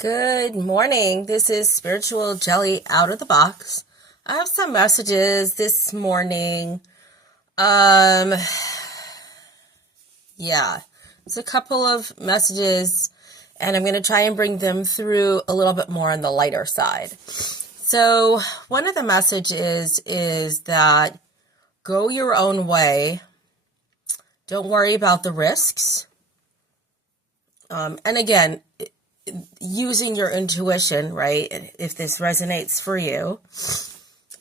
Good morning. This is Spiritual Jelly out of the box. I have some messages this morning. Yeah, it's a couple of messages, and I'm going to try and bring them through a little bit more on the lighter side. So one of the messages is that go your own way. Don't worry about the risks. And again, using your intuition, right? If this resonates for you.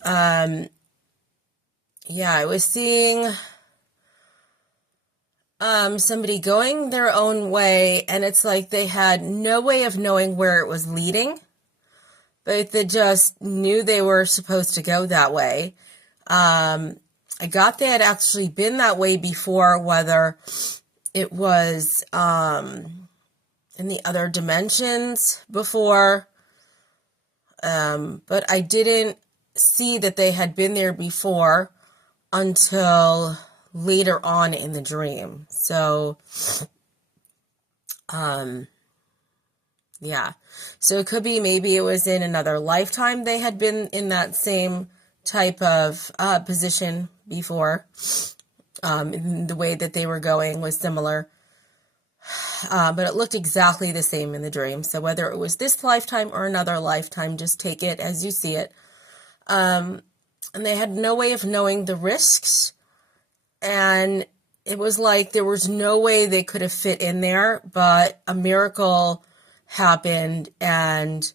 Yeah, I was seeing somebody going their own way, and it's like they had no way of knowing where it was leading, but they just knew they were supposed to go that way. I got they had actually been that way before, whether it was in the other dimensions before, but I didn't see that they had been there before until later on in the dream. So, yeah. So it could be maybe it was in another lifetime they had been in that same type of position before. The way that they were going was similar. But it looked exactly the same in the dream. So whether it was this lifetime or another lifetime, just take it as you see it. And they had no way of knowing the risks. And it was like there was no way they could have fit in there, but a miracle happened and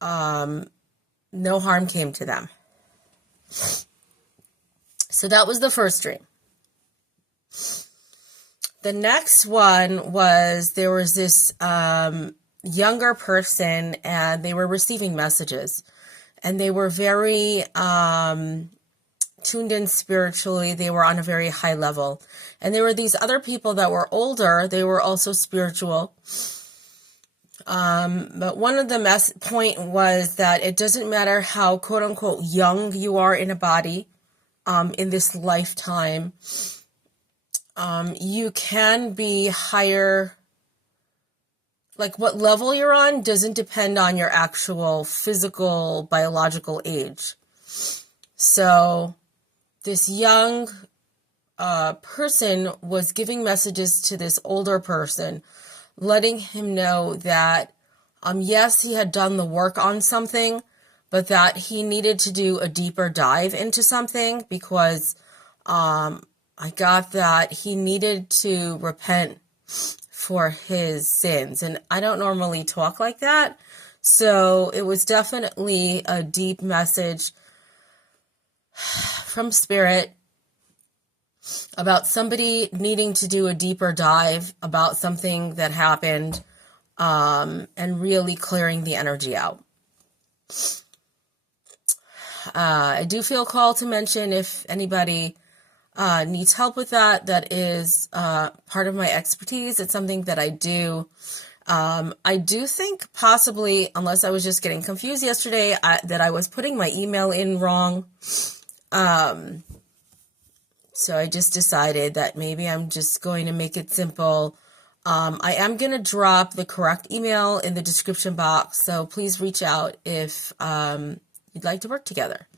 no harm came to them. So that was the first dream. The next one was there was this younger person, and they were receiving messages, and they were very tuned in spiritually. They were on a very high level, and there were these other people that were older. They were also spiritual. But one of the point was that it doesn't matter how quote unquote young you are in a body in this lifetime. You can be higher, like what level you're on doesn't depend on your actual physical, biological age. So this young person was giving messages to this older person, letting him know that, yes, he had done the work on something, but that he needed to do a deeper dive into something because, I got that he needed to repent for his sins. And I don't normally talk like that. So it was definitely a deep message from Spirit about somebody needing to do a deeper dive about something that happened, and really clearing the energy out. I do feel called to mention if anybody needs help with that. That is part of my expertise. It's something that I do. I do think possibly, unless I was just getting confused yesterday, that I was putting my email in wrong. So I just decided that maybe I'm just going to make it simple. I am going to drop the correct email in the description box. So please reach out if you'd like to work together.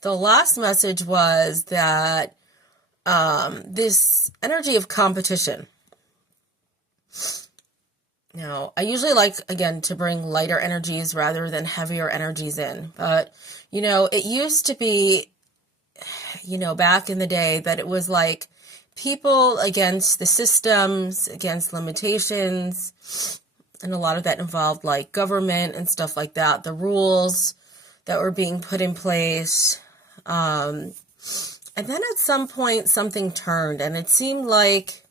The last message was that this energy of competition. Now, I usually like, again, to bring lighter energies rather than heavier energies in. But, it used to be, back in the day that it was like people against the systems, against limitations. And a lot of that involved like government and stuff like that, the rules that were being put in place. And then at some point, something turned, and it seemed like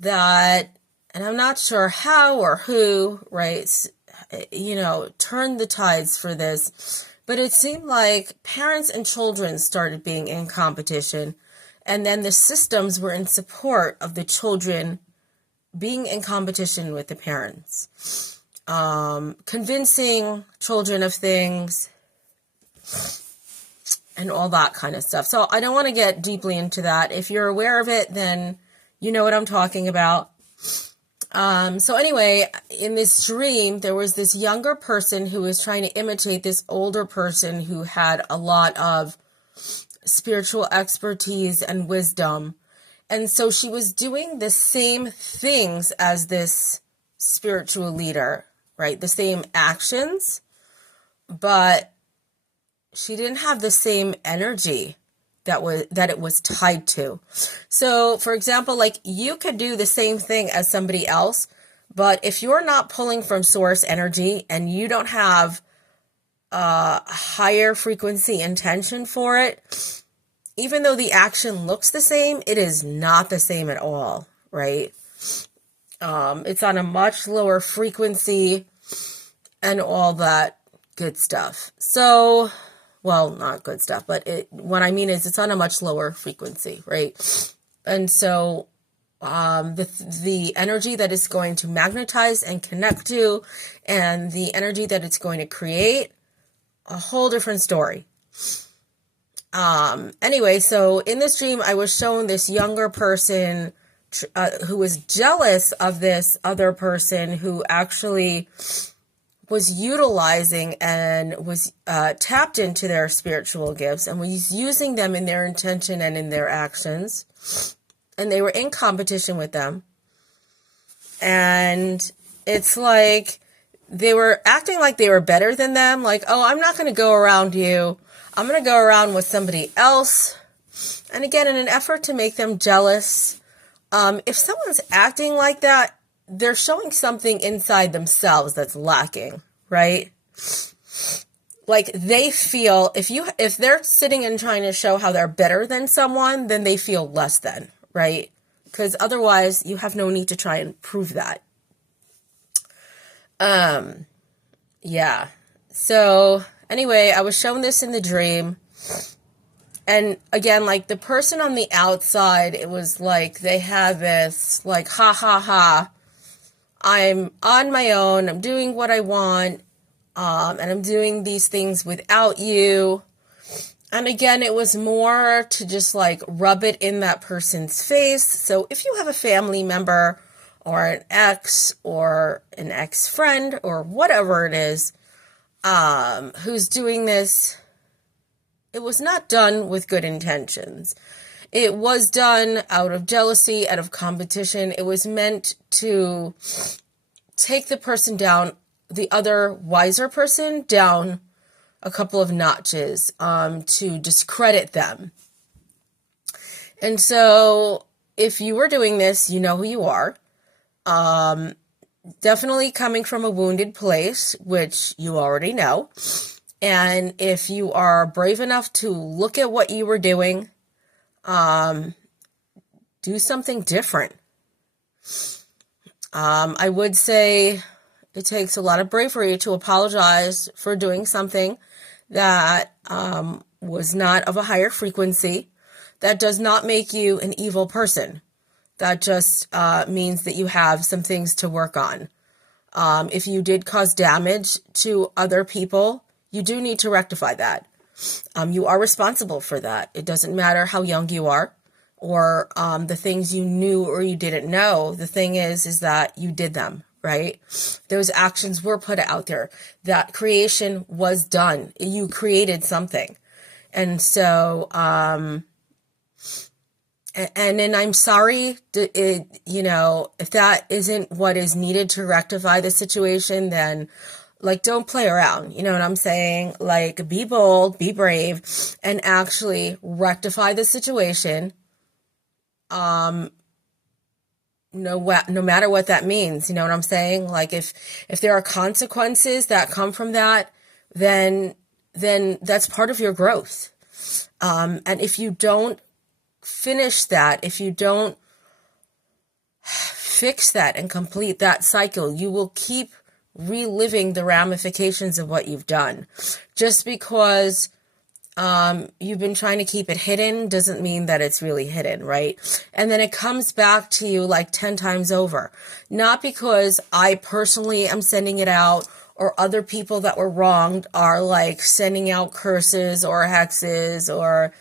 that, and I'm not sure how or who, right, turned the tides for this, but it seemed like parents and children started being in competition, and then the systems were in support of the children being in competition with the parents, convincing children of things, and all that kind of stuff. So I don't want to get deeply into that. If you're aware of it, then you know what I'm talking about. So anyway, in this dream, there was this younger person who was trying to imitate this older person who had a lot of spiritual expertise and wisdom. And so she was doing the same things as this spiritual leader, right? The same actions, but she didn't have the same energy that it was tied to. So, for example, like you could do the same thing as somebody else, but if you're not pulling from source energy and you don't have a higher frequency intention for it, even though the action looks the same, it is not the same at all, right? It's on a much lower frequency and all that good stuff. So, well, not good stuff, but what I mean is it's on a much lower frequency, right? And so the energy that it's going to magnetize and connect to, and the energy that it's going to create, a whole different story. Anyway, so in this dream, I was shown this younger person who was jealous of this other person who actually was utilizing and was tapped into their spiritual gifts and was using them in their intention and in their actions. And they were in competition with them. And it's like they were acting like they were better than them. Like, oh, I'm not going to go around you. I'm going to go around with somebody else. And again, in an effort to make them jealous, if someone's acting like that, they're showing something inside themselves that's lacking, right? Like they feel, if they're sitting and trying to show how they're better than someone, then they feel less than, right? Because otherwise you have no need to try and prove that. Yeah. So anyway, I was shown this in the dream. And again, like the person on the outside, it was like they had this like, ha ha ha, I'm on my own, I'm doing what I want, and I'm doing these things without you. And again, it was more to just like rub it in that person's face. So if you have a family member or an ex or an ex-friend or whatever it is, who's doing this, it was not done with good intentions. It was done out of jealousy, out of competition. It was meant to take the person down, the other wiser person down a couple of notches, to discredit them. And so if you were doing this, you know who you are. Definitely coming from a wounded place, which you already know. And if you are brave enough to look at what you were doing, do something different. I would say it takes a lot of bravery to apologize for doing something that was not of a higher frequency. That does not make you an evil person. That just means that you have some things to work on. If you did cause damage to other people, you do need to rectify that. You are responsible for that. It doesn't matter how young you are or the things you knew or you didn't know. The thing is that you did them, right? Those actions were put out there. That creation was done. You created something. And so, and then I'm sorry, if that isn't what is needed to rectify the situation, then like, don't play around. You know what I'm saying? Like, be bold, be brave, and actually rectify the situation. No matter what that means. You know what I'm saying? Like, if there are consequences that come from that, then that's part of your growth. And if you don't finish that, if you don't fix that and complete that cycle, you will keep reliving the ramifications of what you've done. Just because you've been trying to keep it hidden doesn't mean that it's really hidden, right? And then it comes back to you like 10 times over. Not because I personally am sending it out or other people that were wronged are like sending out curses or hexes or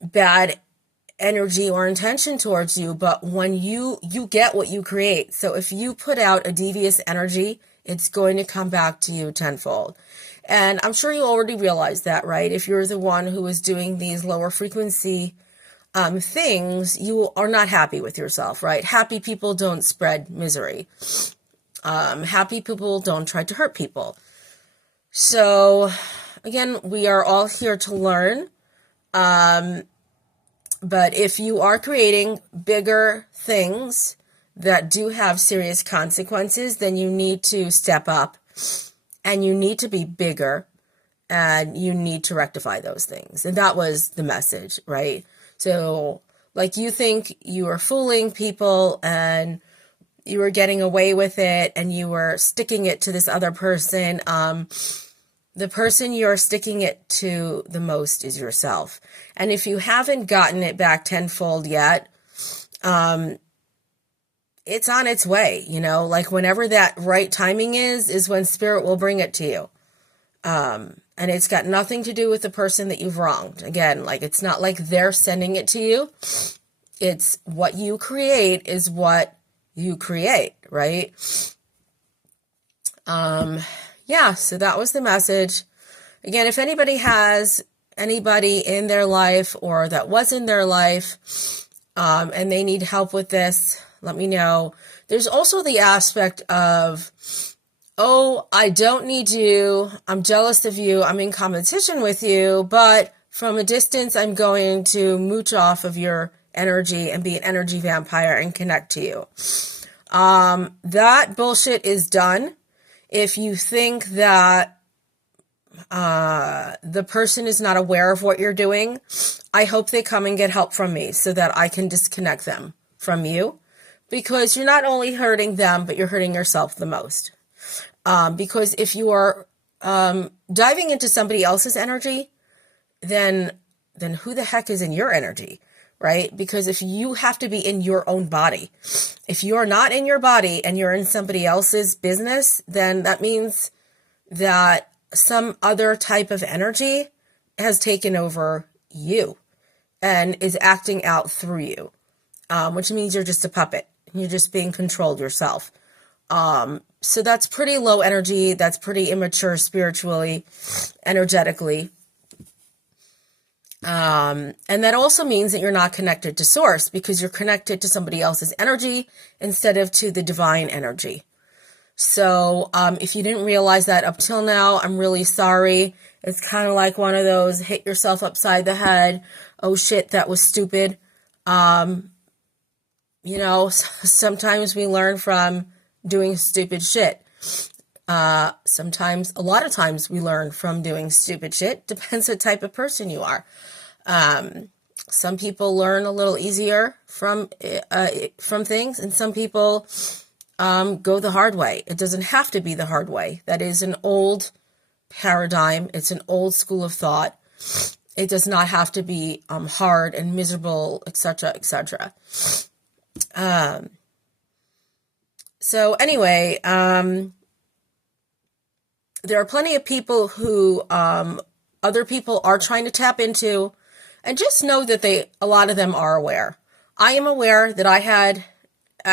bad energy or intention towards you, but when you get what you create. So if you put out a devious energy, it's going to come back to you tenfold. And I'm sure you already realize that, right? If you're the one who is doing these lower frequency things, you are not happy with yourself, right? Happy people don't spread misery. Happy people don't try to hurt people. So again, we are all here to learn. But if you are creating bigger things that do have serious consequences, then you need to step up and you need to be bigger and you need to rectify those things. And that was the message, right? So like you think you were fooling people and you were getting away with it and you were sticking it to this other person. The person you're sticking it to the most is yourself. And if you haven't gotten it back tenfold yet, it's on its way, you know, like whenever that right timing is when spirit will bring it to you. And it's got nothing to do with the person that you've wronged. Again, like it's not like they're sending it to you. It's what you create is what you create, right? Yeah, so that was the message. Again, if anybody has anybody in their life or that was in their life, and they need help with this, let me know. There's also the aspect of, oh, I don't need you. I'm jealous of you. I'm in competition with you, but from a distance, I'm going to mooch off of your energy and be an energy vampire and connect to you. That bullshit is done. If you think that the person is not aware of what you're doing, I hope they come and get help from me so that I can disconnect them from you, because you're not only hurting them, but you're hurting yourself the most. Because if you are diving into somebody else's energy, then who the heck is in your energy, right? Because if you have to be in your own body, if you're not in your body and you're in somebody else's business, then that means that some other type of energy has taken over you and is acting out through you, which means you're just a puppet. You're just being controlled yourself. So that's pretty low energy. That's pretty immature spiritually, energetically. And that also means that you're not connected to source because you're connected to somebody else's energy instead of to the divine energy. So, if you didn't realize that up till now, I'm really sorry. It's kind of like one of those hit yourself upside the head. Oh shit, that was stupid. You know, sometimes we learn from doing stupid shit. Sometimes, a lot of times we learn from doing stupid shit. Depends what type of person you are. Some people learn a little easier from things, and some people go the hard way. It doesn't have to be the hard way. That is an old paradigm. It's an old school of thought. It does not have to be hard and miserable, etc., etc. So anyway, there are plenty of people who other people are trying to tap into, and just know that a lot of them are aware. I am aware that I had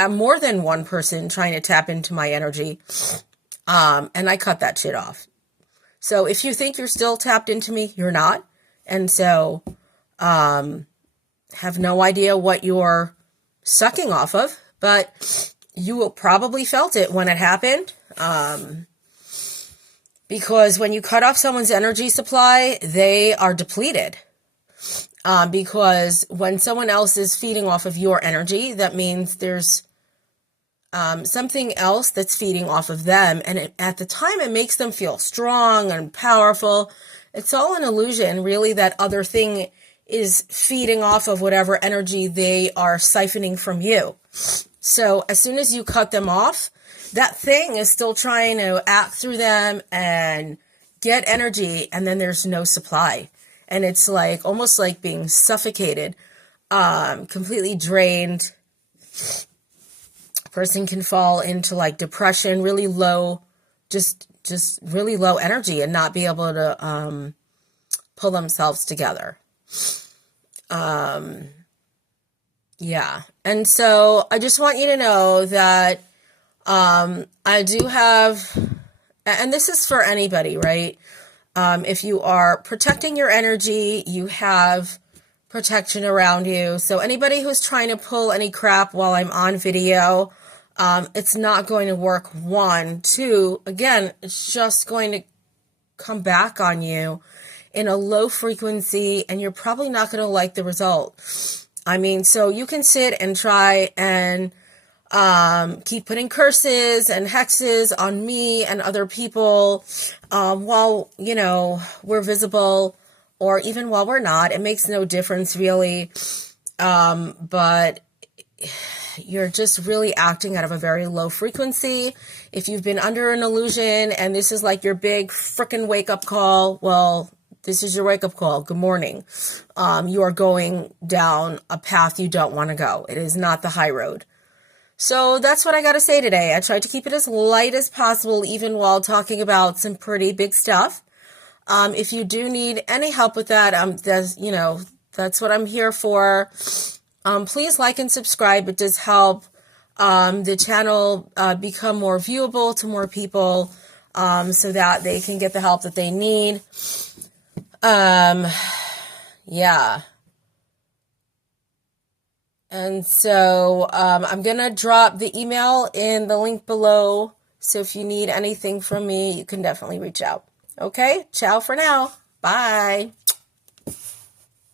more than one person trying to tap into my energy, and I cut that shit off. So if you think you're still tapped into me, you're not. And so have no idea what you're sucking off of, but you will probably felt it when it happened. Because when you cut off someone's energy supply, they are depleted. Because when someone else is feeding off of your energy, that means there's something else that's feeding off of them. And at the time, it makes them feel strong and powerful. It's all an illusion, really. That other thing is feeding off of whatever energy they are siphoning from you. So as soon as you cut them off, that thing is still trying to act through them and get energy, and then there's no supply. And it's like almost like being suffocated, completely drained. A person can fall into like depression, really low, just really low energy, and not be able to pull themselves together. Yeah. And so I just want you to know that I do have, and this is for anybody, right? If you are protecting your energy, you have protection around you. So anybody who's trying to pull any crap while I'm on video, it's not going to work. One, two, again, it's just going to come back on you in a low frequency, and you're probably not going to like the result. I mean, so you can sit and try and keep putting curses and hexes on me and other people while, you know, we're visible, or even while we're not. It makes no difference, really. But you're just really acting out of a very low frequency. If you've been under an illusion and this is like your big frickin' wake-up call, well, this is your wake-up call. Good morning. You are going down a path you don't want to go. It is not the high road. So that's what I got to say today. I tried to keep it as light as possible, even while talking about some pretty big stuff. If you do need any help with that, that's what I'm here for. Please like and subscribe. It does help the channel become more viewable to more people, so that they can get the help that they need. Yeah. And so I'm going to drop the email in the link below. So if you need anything from me, you can definitely reach out. Okay? Ciao for now. Bye.